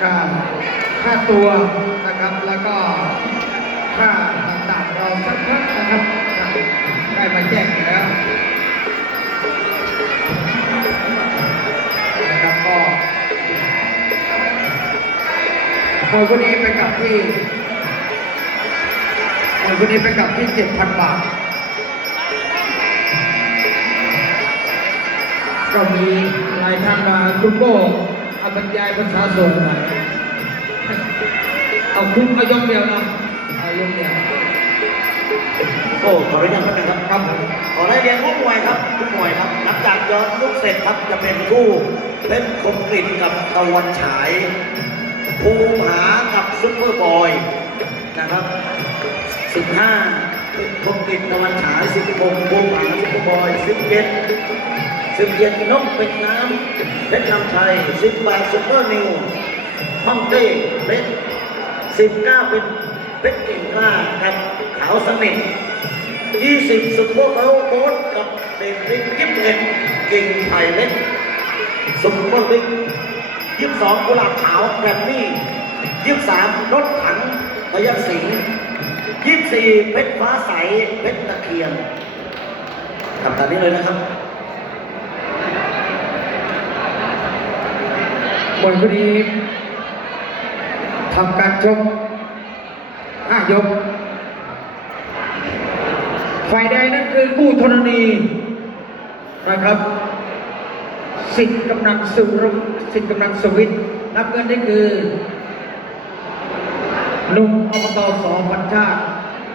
ค่าค่าตัวนะครับ แล้วก็ค่าต่างๆเราสักพักนะครับ ได้มาแจ้งแล้วนะครับก็คนคนนี้ไปกับที่คนคนนี้ไปกับที่เจ็ดพันบาท ก็มีหลายท่านมาคุณโก้ บรรยายภาษาส่งหน่อยเอาคุณเอายกเดียวเนาะเอายกเดียวโอ้ขออนุญาตแป๊บนึงครับครับผมขอได้เรียนผู้มวยครับผู้มวยครับหลังจากย้อนลุกเสร็จครับจะเป็นคู่เล่นคมกลิ่นกับตะวันฉายภูผากับซุปเปอร์บอยนะครับ 15เป็นคมกลิ่นตะวันฉาย16ภูผาซุปเปอร์บอย17 17นกเป็นน้ำเพชรนำชัย18ซุปเปอร์นิวฮ่องเต้เล็ก19เป็นเพชรเก่งกล้ากับขาวสนิท20สุดพวกเราโบ๊ทกับเด็กเล็กกิ๊บเอ็ดกิ่งไผ่เล็กสุดพวกบิ๊กยี่สองกุหลาบขาวแกรมมี่ยี่สามรถถังพยัญสิงห์ยี่สี่เพชรฟ้าใสเพชรตะเคียนทำตามนี้เลยนะครับ ม วยคนนี้ทำการชกห้ายก ฝ่ายใดนั่นคือกู้ธรณีนะครับสิทธิ์กำนันสุรสิทธิ์กำนันสวิทย์นับเงินนี่คือหนุ่มอบตสอพันชาติ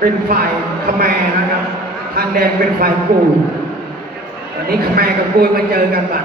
เป็นฝ่ายขแมนะครับ ทางแดงเป็นฝ่ายกูวันนี้ขแมกับกูมาเจอกันบัด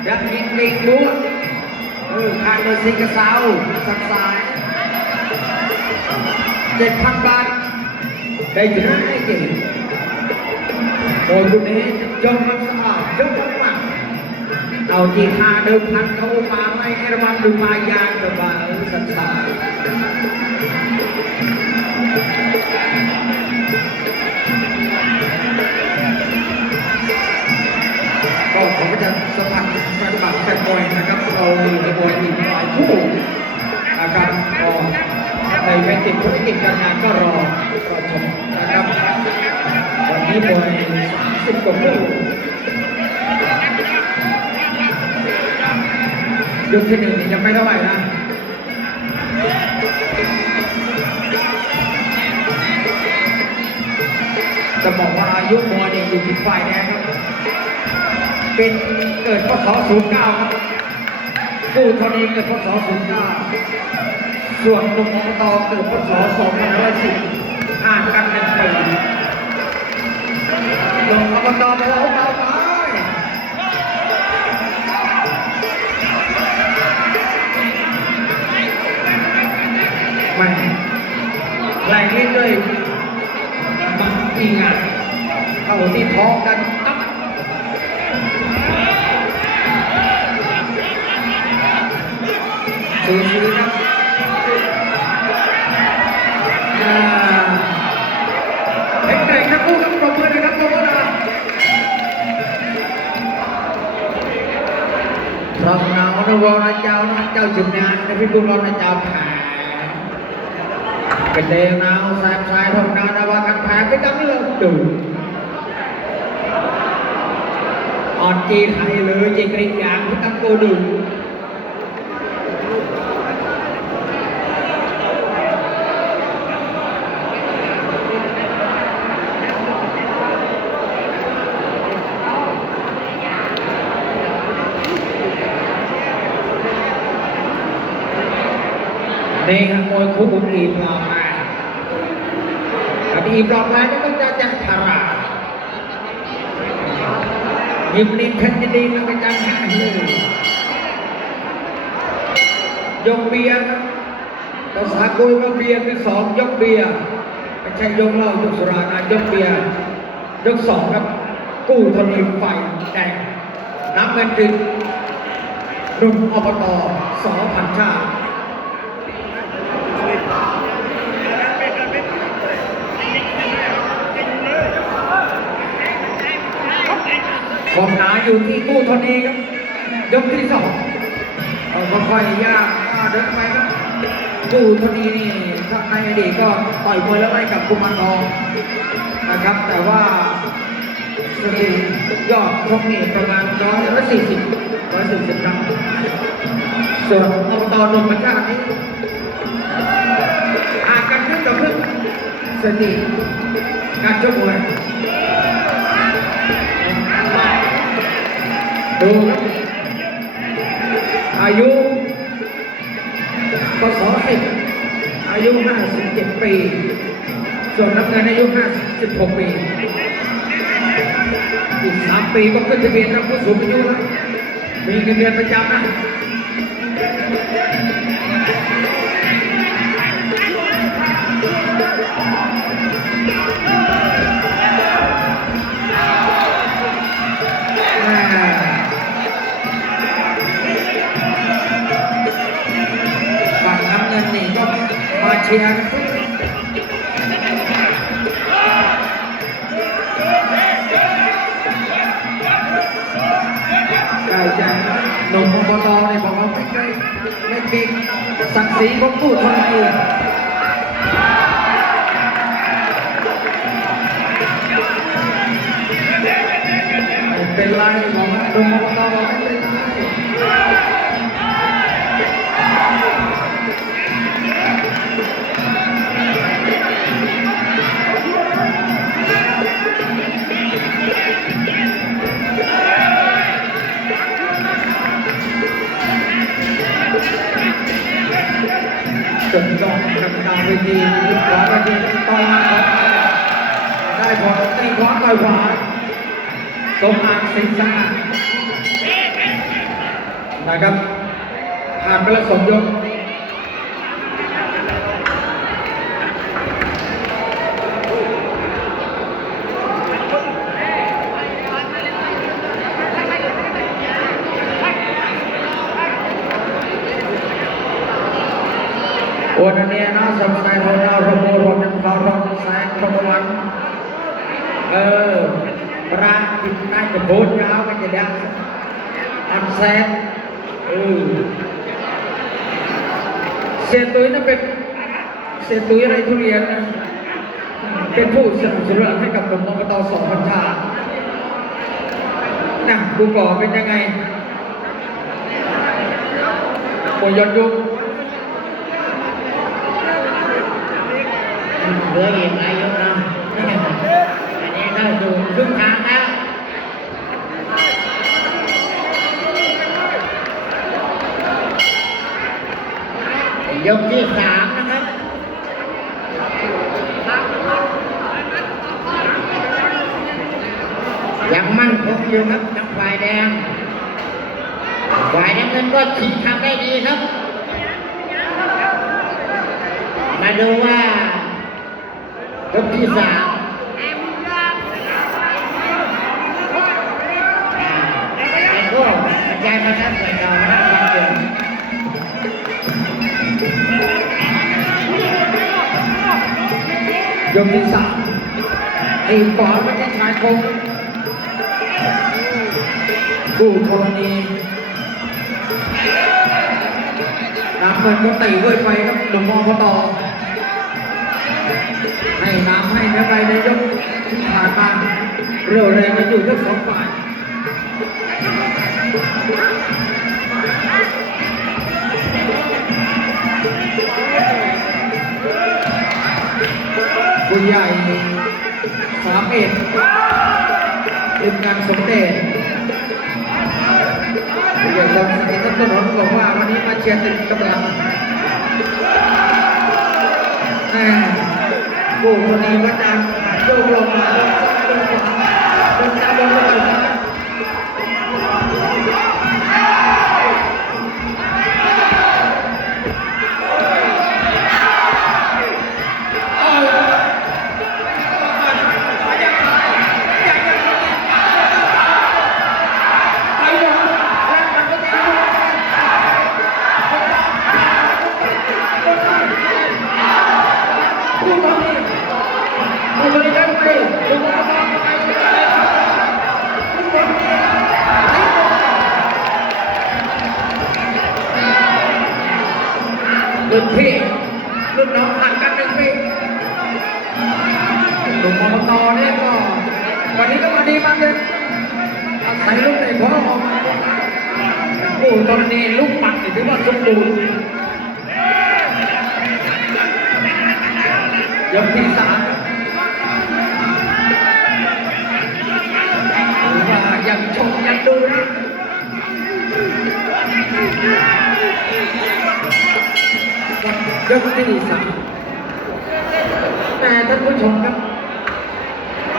าพัดเดือดนะกระพุ้งเลยนะอภิรักษ์หลายมวยทองดาวยทองคุณอย่านซอพักขาดบัตรเจอกับปูธรณียักษ์ยิงลิงด้วยเออขาดโดยสิกระเซาสักสายเจ็ดพันบาทได้ถึงให้เก่งโดยคนนี้ยอมมันสะอาดยกมันมาเอาจีทาเดิมพันเขามาไม่ให้ระวังดูมายางระบาดสักสาย ก็ขอประสัมพันธ์แฟนบัตรแฟนบอยนะครับเรามีบอยอีกหลายคู่นะครับก็ในไม่ติดธุรกิจการงานก็รอรอชมนะครับวันนี้บอยสิบกว่าคู่ยกที่หนึ่งยังไม่เท่าไหร่นะจะบอกว่าอายุมวยเนี่ยอยู่ที่ฝ่ายแดงครับ เป็นเกิดพศ09ครับผู้เท่านี้เกิดพศ09ส่วนหนุ่มอบตเกิดพศ2510ห่างกันหนึ่งปีหนุ่มอบตบอกว่าเบาไปไม่แรงนิดด้วยมันอีงอะเข้าที่ท้องกัน ตับสูสีครับแข็งแกร่งทั้งคู่ครับปรบมือนะครับปรบมือนะครับรองเงาโนวรเจ้านะเจ้าจุนนาในพิบูลรเจ้าแผลเป็นเดงนาวแสบสายทองนาดาวากันแผลไปตั้งเลิกดูอ่อนจีไทยเลยจีกริยางพี่ตั้งโกดู นี่ครับมวยคู่บุญอีปลอมมาอดีปลอมมานี่ต้องจะจังทารายิมนินเพชรยินดีต้องไปจังหาเลยยกเบียร์ครับภาษากุยว่าเบียร์คือสองยกเบียร์ไม่ใช่ยกเหล้ายกสุรานะยกเบียร์ยกสองครับ กู้ธนีไฟแดงน้ำเงินคือหนุ่มอบตสอพันชาติ ความหนาอยู่ที่กู้ทนีครับยกที่สองเอาค่อยยางอ่าเดินไปครับกู้ทนีนี่ถ้าในอดีตก็ต่อยมวยแล้วไล่กับกุมารทองนะครับ แต่ว่าสถิติยอดชกนี่ประมาณร้อยร้อยสี่สิบร้อยสี่สิบครั้งส่วนอบตหนุ่มประชาตินี้อากันครึ่งต่อครึ่งสถิติการชกมวย ดูอายุปศสิบอายุ 57 ปี ส่วนน้ำเงินอายุ 56 ปี อีก 3 ปีก็ขึ้นทะเบียนรับผู้สูงอายุแล้วมีเงินเดือนประจำนะียงกันใจใจหนุ่มอบตเนี่ยบอกว่าไม่เกรงไม่เก่งศักดิ์ศรีของผู้ทนอยู่ มอ่างสิงห์สานะครับผ่านไปแล้วสมยก วันนี้นะสมสายของเรารมรมยังพอรมสายของวันเออพระ จิตใต้จะโบดยาวไปจะดังอันแซนเออเสียตุ้ยนั่นเป็นเสียตุ้ยอะไรทุเรียนนะเป็นผู้สนับสนุนให้กับกลุ่มอบตสองพันชาตินะกูก่อเป็นยังไงโมยนยุกเหลืออีกอายุนะอันนี้เข้าสู่ครึ่งทางแล้ว ยกที่สามนะครับยังมั่นคงอยู่ครับทางฝ่ายแดง ฝ่ายน้ำเงินก็ชิงทำได้ดีครับ มาดูว่ายกที่สามไอ้พวกบรรยายมาครับเหมือ ยกที่สามตีขวาไม่ใช่ชายคงคู่กรณีน้ำเงินก็ตีเว้ยไปครับหลวงพ่อพอต่อให้น้ำให้น้ำไรในยกที่ผ่านมาเร็วแรงกันอยู่ทั้งสองฝ่าย ผู้ใหญ่สามเอ็ดเป็นงานสมเด็จผู้ใหญ่ลอนสกิต้นต้นหนบอกว่าวันนี้มาเชียร์เต็มกำลังแม่ผู้คนนี้วัดดังโยกลงมาโยกขว รุ่นพี่รุ่นน้องห่างกันหนึ่งปีหนุ่มอบตเนี่ยก็วันนี้ก็มาดีมากเลยอาศัยลูกในพ่อออกโอ้ตอนนี้ลูกปัดนี่ถือว่าสมบูรณ์ยกที่สามถือว่ายังชมยังดูนะ ยกที่สามแต่ท่านผู้ชมครับ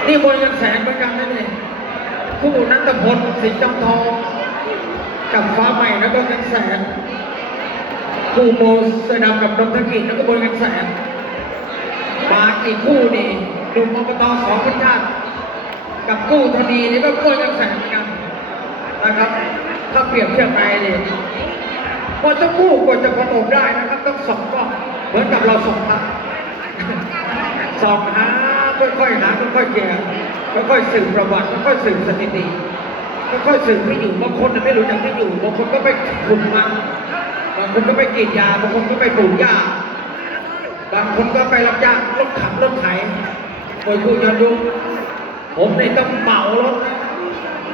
นี่บนกันแสนเหมือนกันนะเนี่ยคู่นัทพลสิงห์จำทอง กับฟ้าใหม่แล้วก็เงินแสนคู่โมเสดำกับดมธกิจแล้วก็บนเงินแสนมาอีกคู่นี่หนุ่มอบตสองพันชาติกับกู้ธนีนี่ก็บนเงินแสนเหมือนกันนะครับ ถ้าเปรียบเทียบไปเนี่ยพอจะกู้กว่าจะประกได้นะครับต้องสองก้อง เหมือนกับเราส่องพระส่องหาค่อยๆหาค่อยๆแกะค่อยๆสืบประวัติค่อยๆสืบสถิติค่อยๆสืบที่อยู่บางคนไม่รู้จักที่อยู่บางคนก็ไปขุดมันบางคนก็ไปกรีดยาบางคนก็ไปปลูกหญ้าบางคนก็ไปรับจ้างรถขับรถไถโดยคู่ยอดยุผมเนี่ยต้องเหมารถ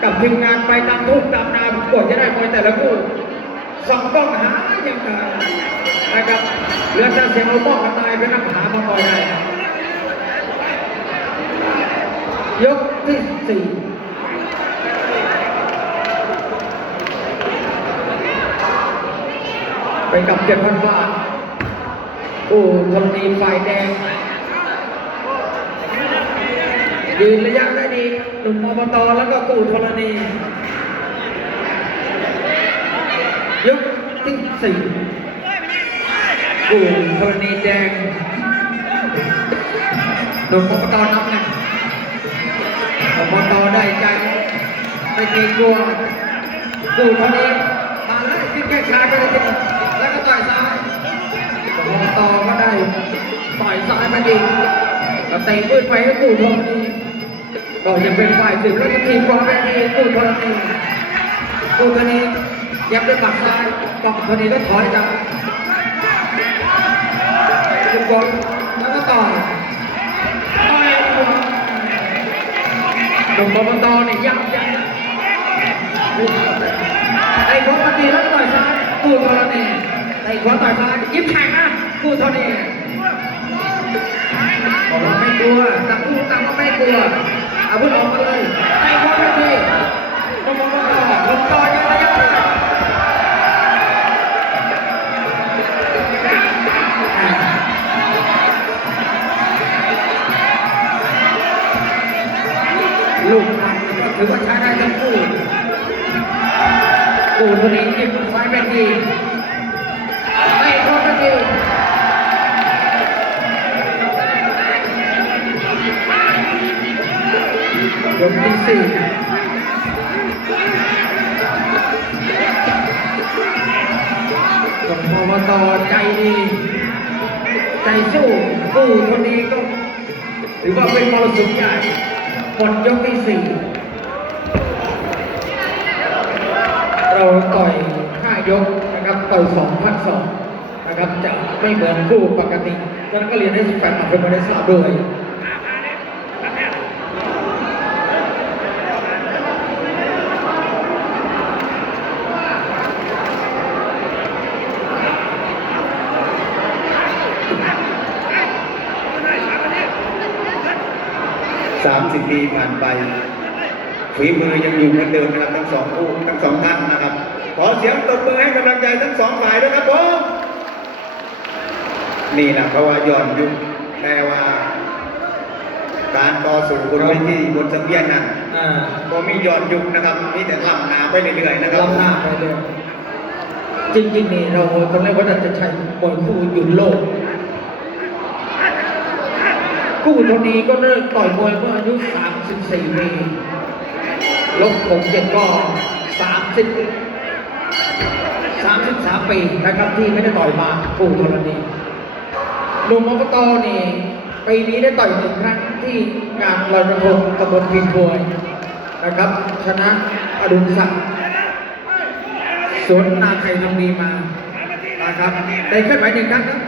กับทีมงานไปตามทุ่งตามนากว่าจะได้มวยแต่ละคู่สองต้องหาอย่างไร นะครับเหลือแต่เสียงเราบอกกันตายไปนั่งหามาคอยได้ยกที่สี่ไปกับเจ็ดพันบาทโอ้ธรณีฝ่ายแดงยืนระยะได้ดีหนุ่มอบตแล้วก็กูธรณียกที่สี่ กลุ่มธรณีแดงหนุ่มอบตนับหนึ่อบตได้ใจไม่เกรงกลัวกลุ่ธรณีมาแล้วขึ้นแข้งซ้ายไปเลยทีเดียวแล้วก็ต่อยซ้ายอบตก็ได้ต่อยซ้ายมาดีแล้วเตะปืนไปให้กลุ่ธรณีก็ยังเป็นฝ่ายสืบแล้วก็ทีมความเป็นทีกลุ่ธรณีกูตัวนี้ยับด้วยหมัดซ้ายกองตัวนี้ก็ถอยจาก จุดบอลแล้วก็ต่อยต่อยหนุ่มบอลตอเนี่ยยับยับไอ้ขวาปฏิแล้วต่อยซ้ายกูตัวนี้ไอ้ขวาต่อยซ้ายยิ้มแฉ่งนะกูตัวนี้บอกว่าไม่กลัวต่างคู่ต่างก็ไม่กลัวอาวุธออกมาเลยไอ้ขวาปฏิหนุ่มบอลตอหนุ่มต่อยังระยะได้ คู่ตัวนี้เก็บซ้ายเป็นดีไม่พอเป็นดียกที่สี่กับอบตใจดีใจสู้คู่คนนี้ก็ถือว่าเป็นมรสุมใหญ่หมดยกที่สี่ เราต่อยห้ายกนะครับต่อยสองพันสองนะครับจะไม่เหมือนคู่ปกติฉะนั้นก็เรียนให้แฟนคลับเป็นมาได้ทราบด้วยสามสิบปีผ่านไป ฝีมือยังอยู่เหมือนเดิมนะครับทั้งสองคู่ทั้งสองท่านนะครับ ขอเสียงตบมือให้กำลังใจทั้งสองฝ่ายด้วยครับผมนี่นะเพราะว่าย้อนยุคแต่ว่า การต่อสู้บนเวทีบนสังเวียนนั้นอ่าก็มีย้อนยุคนะครับมีแต่ล้ำหนาไปเรื่อยๆนะครับลำหน้าไปเลยจริงๆนี่เราตอนแรกว่าจะใช้บอลคู่หยุดโลกคู่เท่านี้ก็เริ่มต่อยมวยเมื่ออายุ 34 ปี ลบผมเจ็ดก็30 33ปีนะครับที่ไม่ได้ต่อยมาคู่เท่านี้หนุ่มอบตนี่ปีนี้ได้ต่อยหนึ่งครั้งที่งานลอยกระทงตำบลพินพวยนะครับ ชนะอดุลศักดิ์สวนนาไทยทำดีมานะครับได้ขึ้นไปหนึ่งครั้งครับ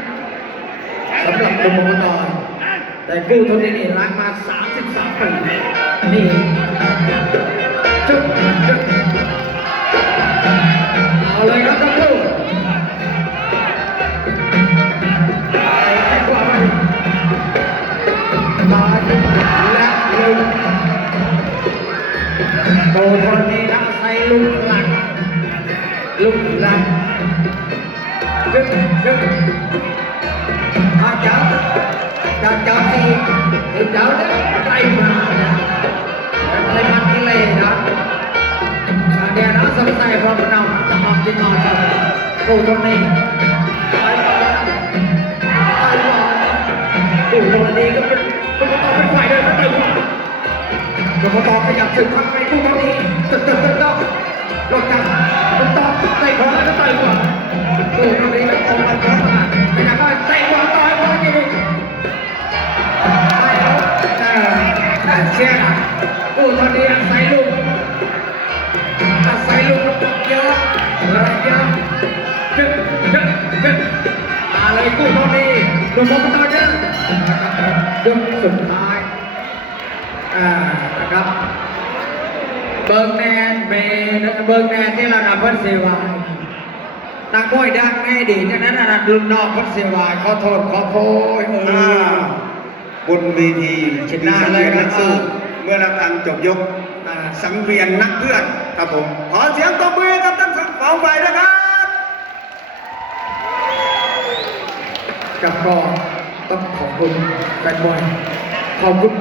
สำหรับดุมบตอแต่กู้ทนนี่ล้างมา 33ปีนี่ เอาเลยครับทั้งคู่ไอ้กว่ามันมาถึงและลุงโตทนนี่ละใส่ลุงหลักลุงหลักดึงดึง กูตรงนี้ไปก่อนไปก่อนกูตรงนี้ก็เป็นกูต่อเป็นฝ่ายเดินไปก่อนกูต่อขยับถึงทางไปกูตรงนี้ตึ๊ดตึ๊ดตึ๊ดตึ๊ดลงจากกูต่อไต่ขวาแล้วก็ต่ขวาตู้ตรงนี้ก็ออกมาเข้ามาไม่อยากก็เตะบอลต่อยบอลจริงเอาแต่เชียร์ตู้ตอนนี้อาศัยลูกอาศัยลูกตกเยอะระยะ กู้ตอนนี้ดูมองต่อเยอะยกสุดท้ายอ่านะครับเบิร์กแมนเมย์เบิร์กแมนที่ระดับเพื่อนเซวายนักมวยดังในอดีฉะนั้นนะรุ่นน้องพัดเสียวายขอโทษขอโพยเออบนเวทีชนะเลยนักสู้เมื่อเราทำจบยกสังเวียนนักเพื่อนครับผม ขอเสียงตบมือกับทั้งสองฝ่ายนะครับ กับก็ต้องขอบคุณแฟนบอลขอบคุณ